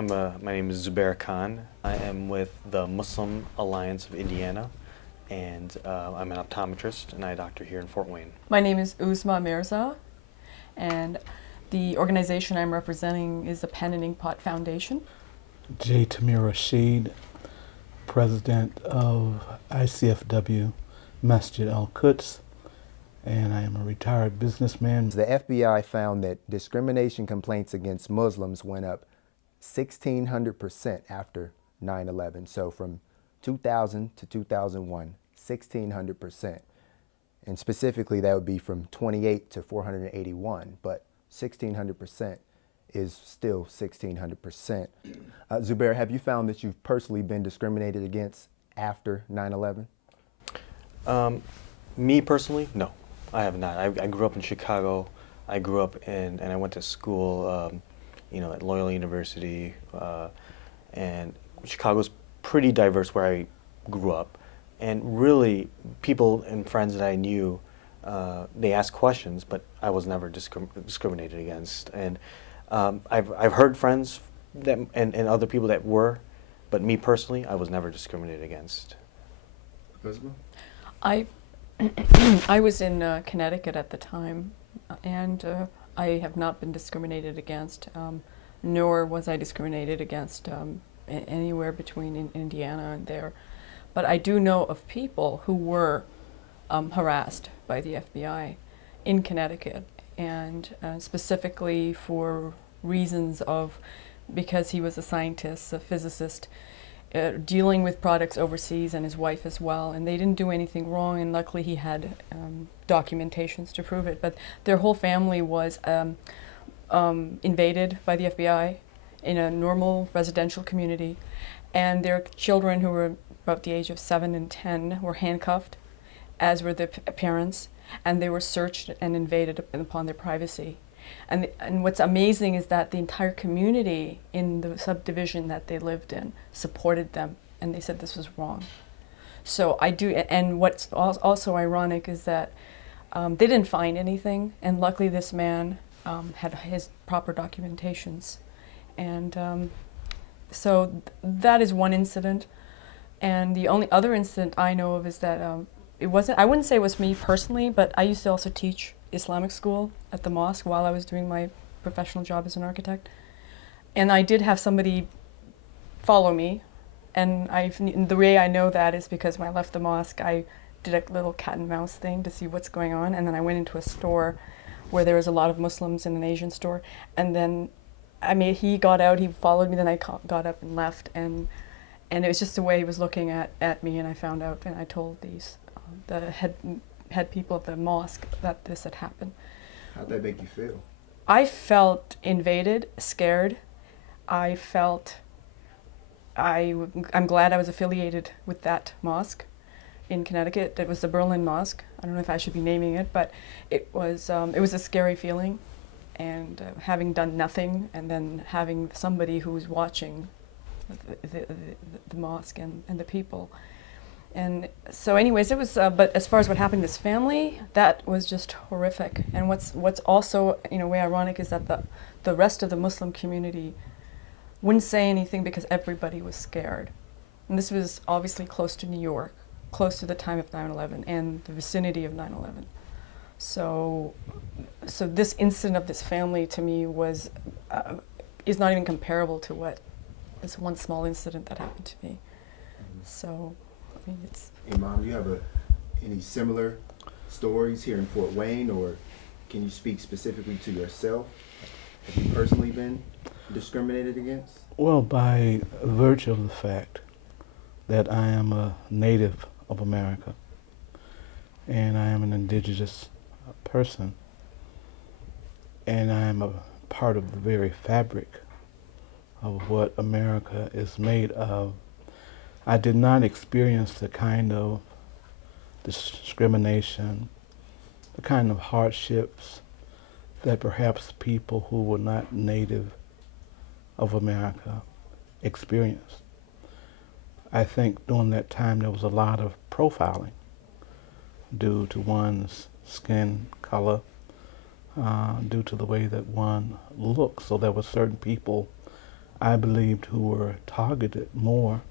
My name is Zubair Khan. I am with the Muslim Alliance of Indiana, and I'm an optometrist and eye doctor here in Fort Wayne. My name is Uzma Mirza, and the organization I'm representing is the Pen and Inkpot Foundation. J. Tamir Rashid, president of ICFW Masjid Al-Quds, and I am a retired businessman. The FBI found that discrimination complaints against Muslims went up 1,600% after 9/11. So from 2000 to 2001, 1,600%. And specifically, that would be from 28 to 481, but 1,600% is still 1,600%. Zubair, have you found that you've personally been discriminated against after 9/11? Me personally, no, I have not. I grew up in Chicago. I grew up and I went to school, at Loyola University, and Chicago's pretty diverse where I grew up. And really, people and friends that I knew, they asked questions, but I was never discriminated against. And I've heard friends that and other people that were, but me personally, I was never discriminated against. I I was in Connecticut at the time, and I have not been discriminated against, nor was I discriminated against anywhere between Indiana and there. But I do know of people who were harassed by the FBI in Connecticut, and specifically for reasons of, because he was a scientist, a physicist, dealing with products overseas, and his wife as well, and they didn't do anything wrong, and luckily he had documentations to prove it. But their whole family was invaded by the FBI in a normal residential community, and their children, who were about the age of 7 and 10, were handcuffed, as were the parents, and they were searched and invaded upon their privacy. And what's amazing is that the entire community in the subdivision that they lived in supported them, and they said this was wrong. So I do, and what's also ironic is that they didn't find anything, and luckily this man had his proper documentations. And so that is one incident. And the only other incident I know of is that it wasn't, I wouldn't say it was me personally, but I used to also teach Islamic school at the mosque while I was doing my professional job as an architect. And I did have somebody follow me, and the way I know that is because when I left the mosque, I did a little cat and mouse thing to see what's going on, and then I went into a store where there was a lot of Muslims in an Asian store, and then he got out, he followed me, then I got up and left, and it was just the way he was looking at me, and I found out, and I told the head people of the mosque that this had happened. How'd that make you feel? I felt invaded, scared. I'm glad I was affiliated with that mosque in Connecticut. It was the Berlin Mosque. I don't know if I should be naming it, but it was a scary feeling, and having done nothing, and then having somebody who was watching the mosque and the people. And so anyways, it was, but as far as what happened to his family, that was just horrific. And what's also, in a way, ironic is that the rest of the Muslim community wouldn't say anything because everybody was scared. And this was obviously close to New York, close to the time of 9/11 and the vicinity of 9/11. So this incident of this family to me is not even comparable to what this one small incident that happened to me. So, I mean, it's... Imam, do you have any similar stories here in Fort Wayne, or can you speak specifically to yourself? Have you personally been discriminated against? Well, by virtue of the fact that I am a native of America and I am an indigenous person, and I am a part of the very fabric of what America is made of, I did not experience the kind of discrimination, the kind of hardships that perhaps people who were not native of America experienced. I think during that time there was a lot of profiling due to one's skin color, due to the way that one looks. So there were certain people I believed, who were targeted more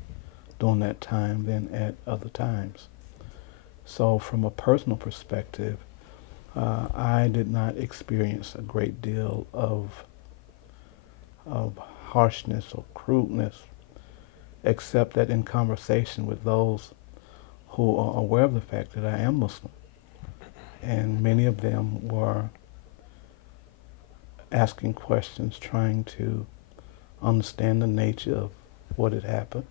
during that time than at other times. So from a personal perspective, I did not experience a great deal of harshness or crudeness, except that in conversation with those who are aware of the fact that I am Muslim. And many of them were asking questions, trying to understand the nature of what had happened.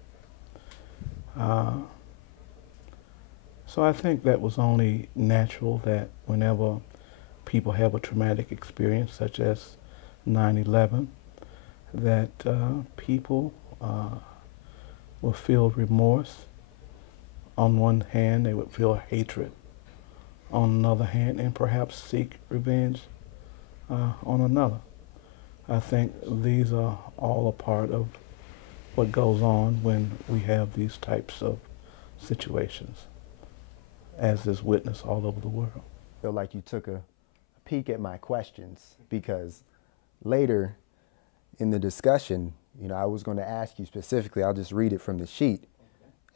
So I think that was only natural, that whenever people have a traumatic experience such as 9/11, that people will feel remorse. On one hand, they would feel hatred. On another hand, and perhaps seek revenge on another. I think these are all a part of what goes on when we have these types of situations, as is witnessed all over the world. I feel like you took a peek at my questions, because later in the discussion, I was going to ask you specifically, I'll just read it from the sheet.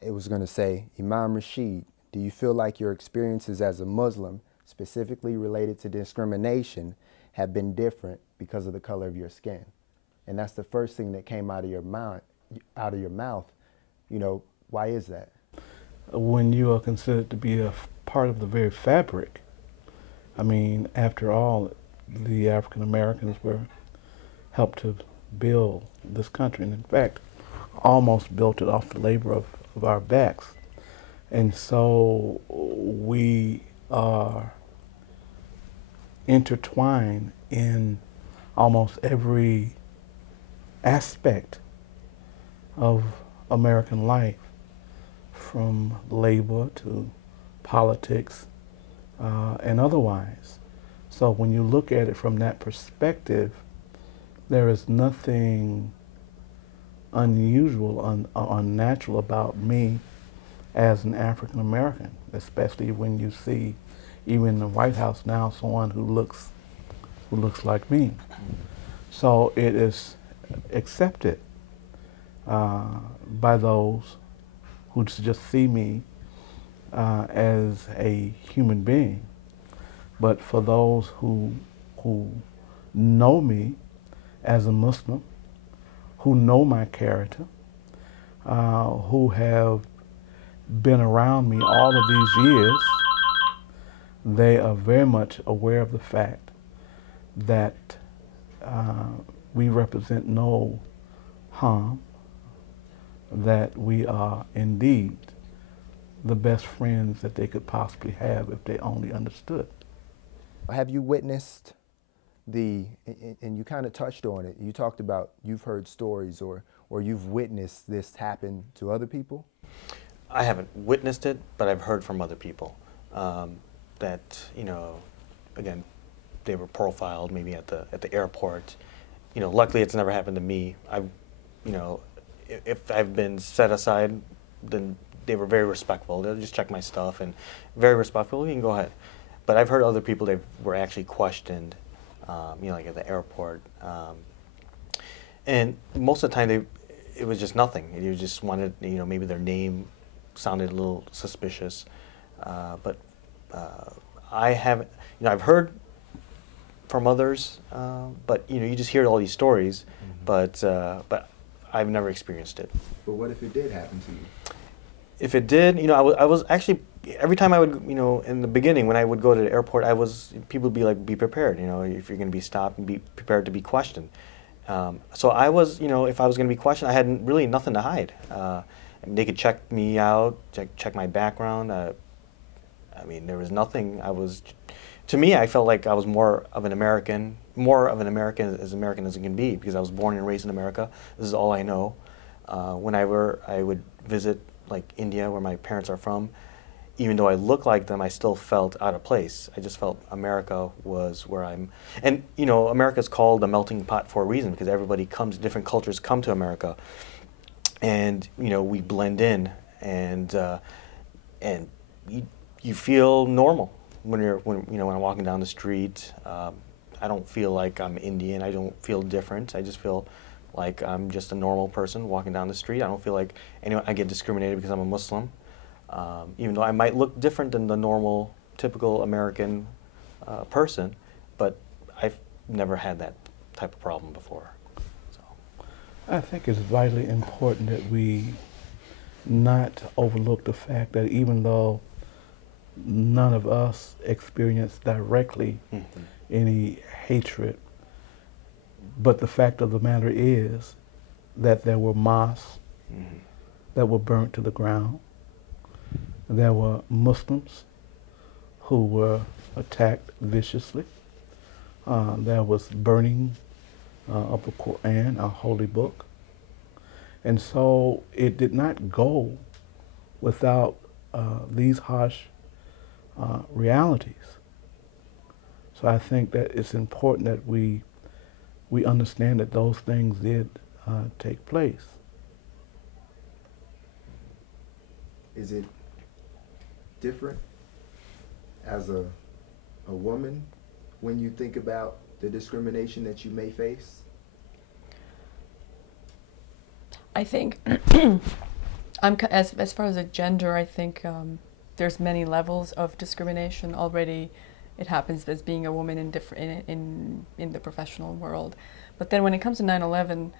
It was going to say, Imam Rashid, do you feel like your experiences as a Muslim, specifically related to discrimination, have been different because of the color of your skin? And that's the first thing that came out of your mouth. Why is that? When you are considered to be a part of the very fabric, I mean, after all, the African Americans were helped to build this country, and in fact, almost built it off the labor of our backs. And so we are intertwined in almost every aspect of American life, from labor to politics and otherwise. So when you look at it from that perspective, there is nothing unusual or unnatural about me as an African American, especially when you see, even in the White House now, someone who looks like me. So it is accepted by those who just see me as a human being. But for those who know me as a Muslim, who know my character, who have been around me all of these years, they are very much aware of the fact that we represent no harm, that we are indeed the best friends that they could possibly have if they only understood. Have you witnessed and you kind of touched on it, you talked about you've heard stories or you've witnessed this happen to other people? I haven't witnessed it, but I've heard from other people that, again, they were profiled maybe at the airport. Luckily it's never happened to me. If I've been set aside, then they were very respectful. They'll just check my stuff and very respectful. You can go ahead. But I've heard other people that were actually questioned, like at the airport. And most of the time it was just nothing. You just wanted, maybe their name sounded a little suspicious. But I haven't, I've heard from others, but you just hear all these stories, mm-hmm. but I've never experienced it. But what if it did happen to you? If it did, I was actually, every time I would, in the beginning when I would go to the airport, people would be like, be prepared, if you're going to be stopped, and be prepared to be questioned. So I was, if I was going to be questioned, I had really nothing to hide. And they could check me out, check my background. There was nothing. To me, I felt like I was more of an American as American as it can be, because I was born and raised in America. This is all I know. Whenever I would visit, like India, where my parents are from, even though I looked like them, I still felt out of place. I just felt America was where I'm. And America's called a melting pot for a reason, because everybody comes, different cultures come to America, and we blend in, and you feel normal when I'm walking down the street. I don't feel like I'm Indian. I don't feel different. I just feel like I'm just a normal person walking down the street. I don't feel like I get discriminated because I'm a Muslim, even though I might look different than the normal, typical American person, but I've never had that type of problem before. So. I think it's vitally important that we not overlook the fact that even though none of us experienced directly any hatred, but the fact of the matter is that there were mosques that were burnt to the ground. There were Muslims who were attacked viciously. There was burning of the Quran, our holy book. And so it did not go without these harsh realities. So I think that it's important that we understand that those things did take place. Is it different as a woman when you think about the discrimination that you may face? I think, as far as a gender, I think there's many levels of discrimination already. It happens as being a woman in the professional world. But then when it comes to 9/11,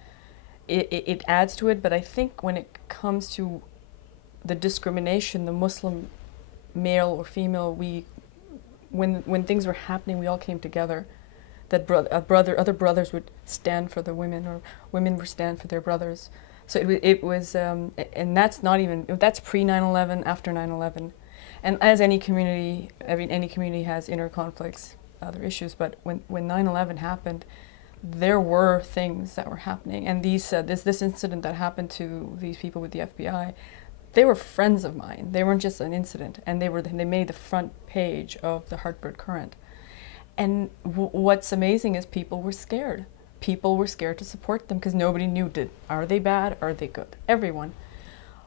it adds to it. But I think when it comes to the discrimination, the Muslim male or female, when things were happening, we all came together. That other brothers would stand for the women, or women would stand for their brothers. So it was, and that's pre 9/11, after 9/11. And as any community, any community has inner conflicts, other issues, but when 9/11 happened, there were things that were happening. And this incident that happened to these people with the FBI, they were friends of mine. They weren't just an incident, and they made the front page of the Hartford Courant. And what's amazing is people were scared. People were scared to support them because nobody knew, are they bad, are they good? Everyone.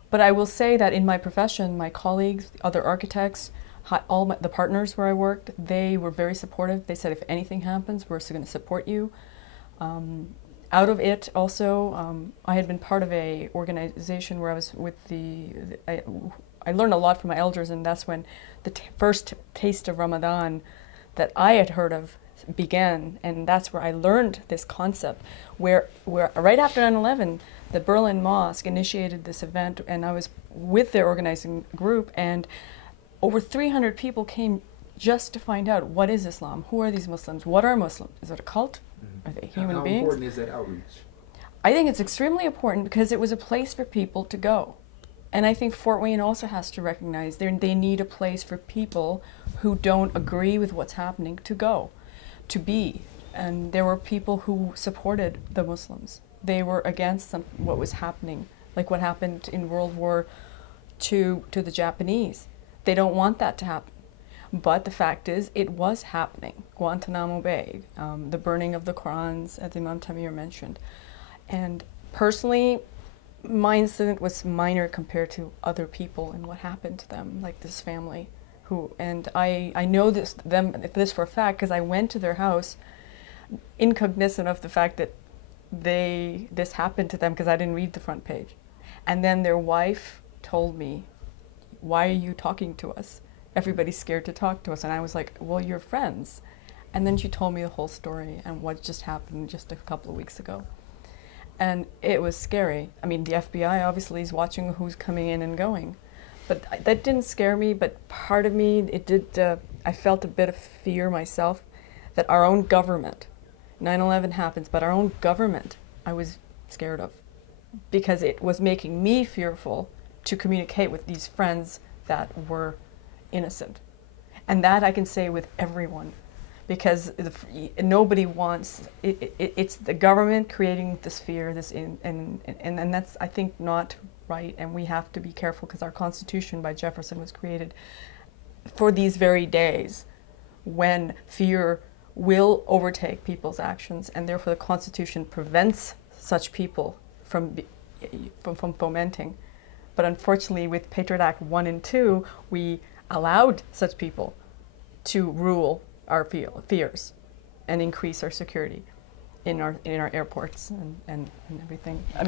But I will say that in my profession, my colleagues, other architects, the partners where I worked, they were very supportive. They said, if anything happens, we're going to support you. Out of it also, I had been part of a organization where I was with I learned a lot from my elders, and that's when the first taste of Ramadan that I had heard of began, and that's where I learned this concept, where right after 9/11, the Berlin Mosque initiated this event, and I was with their organizing group, and over 300 people came just to find out, what is Islam? Who are these Muslims? What are Muslims? Is it a cult? Are they human beings? How important is that outreach? I think it's extremely important because it was a place for people to go. And I think Fort Wayne also has to recognize they need a place for people who don't agree with what's happening to go, to be. And there were people who supported the Muslims. They were against what was happening, like what happened in World War II to the Japanese. They don't want that to happen. But the fact is, it was happening. Guantanamo Bay, the burning of the Qurans, as Imam Tamir mentioned. And personally, my incident was minor compared to other people and what happened to them, like this family. And I know this for a fact because I went to their house incognizant of the fact that this happened to them because I didn't read the front page. And then their wife told me, why are you talking to us? Everybody's scared to talk to us. And I was like, well, you're friends. And then she told me the whole story and what just happened just a couple of weeks ago. And it was scary. I mean, the FBI obviously is watching who's coming in and going. But that didn't scare me, but part of me, it did, I felt a bit of fear myself that our own government, 9/11 happens, but our own government, I was scared of because it was making me fearful to communicate with these friends that were innocent. And that I can say with everyone, because nobody wants, it's the government creating this fear, and that's, I think, not right, and we have to be careful because our Constitution by Jefferson was created for these very days when fear will overtake people's actions, and therefore the Constitution prevents such people from fomenting. But unfortunately, with Patriot Act 1 and 2, we allowed such people to rule our fears and increase our security. in our airports and everything. I mean.